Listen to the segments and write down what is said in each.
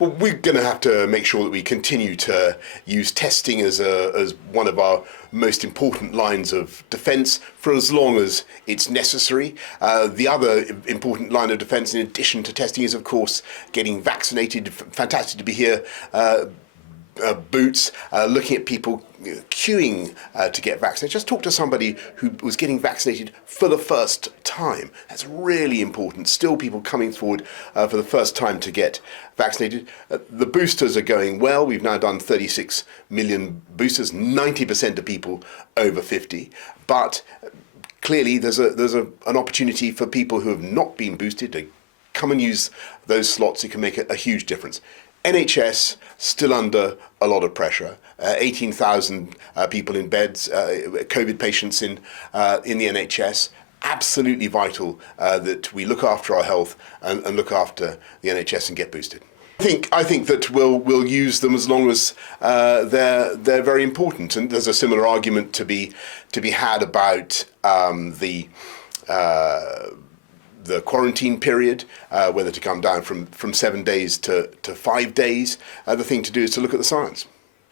Well, we're going to have to make sure that we continue to use testing as one of our most important lines of defence for as long as it's necessary. The other important line of defence, in addition to testing, is of course getting vaccinated. Fantastic to be here. Boots, looking at people queuing to get vaccinated. Just talk to somebody who was getting vaccinated for the first time. That's really important. Still people coming forward for the first time to get vaccinated. The boosters are going well. We've now done 36 million boosters, 90% of people over 50. But clearly there's an opportunity for people who have not been boosted to come and use those slots. It can make a huge difference. NHS still under a lot of pressure. 18,000 people in beds, COVID patients in the NHS. Absolutely vital that we look after our health and look after the NHS and get boosted. I think that we'll use them as long as they're very important. And there's a similar argument to be had about the quarantine period, whether to come down from 7 days to 5 days. The thing to do is to look at the science.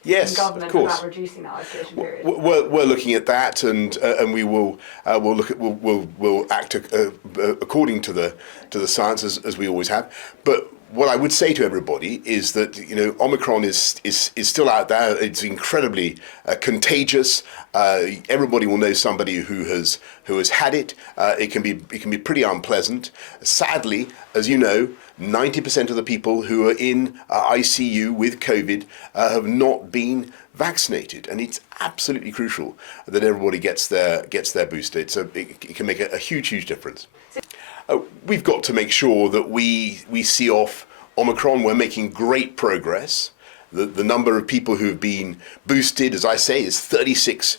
Yes, of course. About reducing that isolation period. We're looking at that, and we will we'll act according to the science as we always have. But what I would say to everybody is that Omicron is still out there. It's incredibly contagious. Everybody will know somebody who has had it. It can be pretty unpleasant. Sadly, as you know, 90% of the people who are in ICU with COVID have not been vaccinated, and it's absolutely crucial that everybody gets their booster. It can make a huge difference. We've got to make sure that we see off Omicron. We're making great progress. The number of people who have been boosted, as I say, is 36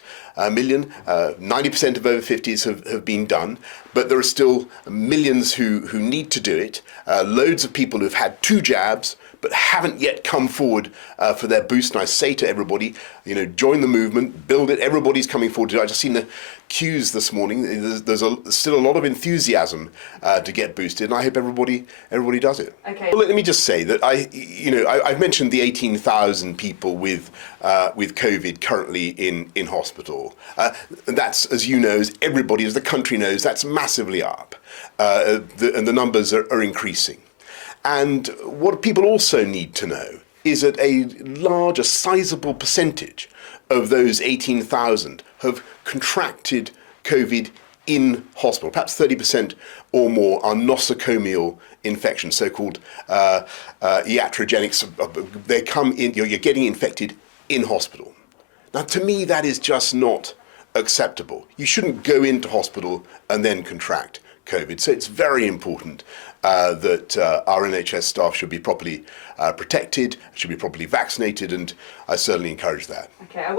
million. 90% of over 50s have been done, but there are still millions who need to do it. Loads of people who've had 2 jabs but haven't yet come forward for their boost. And I say to everybody, join the movement, build it. Everybody's coming forward to it. I've just seen the queues this morning. There's still a lot of enthusiasm to get boosted, and I hope everybody does it. Okay. Well, let me just say that I've mentioned the 18,000 people with COVID currently in hospital. That's, as you know, as everybody, as the country knows, that's massively up, and the numbers are increasing. And what people also need to know is that a sizable percentage of those 18,000 have contracted COVID in hospital. Perhaps 30% or more are nosocomial infections, so-called iatrogenics. They come in, you're getting infected in hospital. Now, to me, that is just not acceptable. You shouldn't go into hospital and then contract COVID. So it's very important that our NHS staff should be properly protected, should be properly vaccinated, and I certainly encourage that. Okay.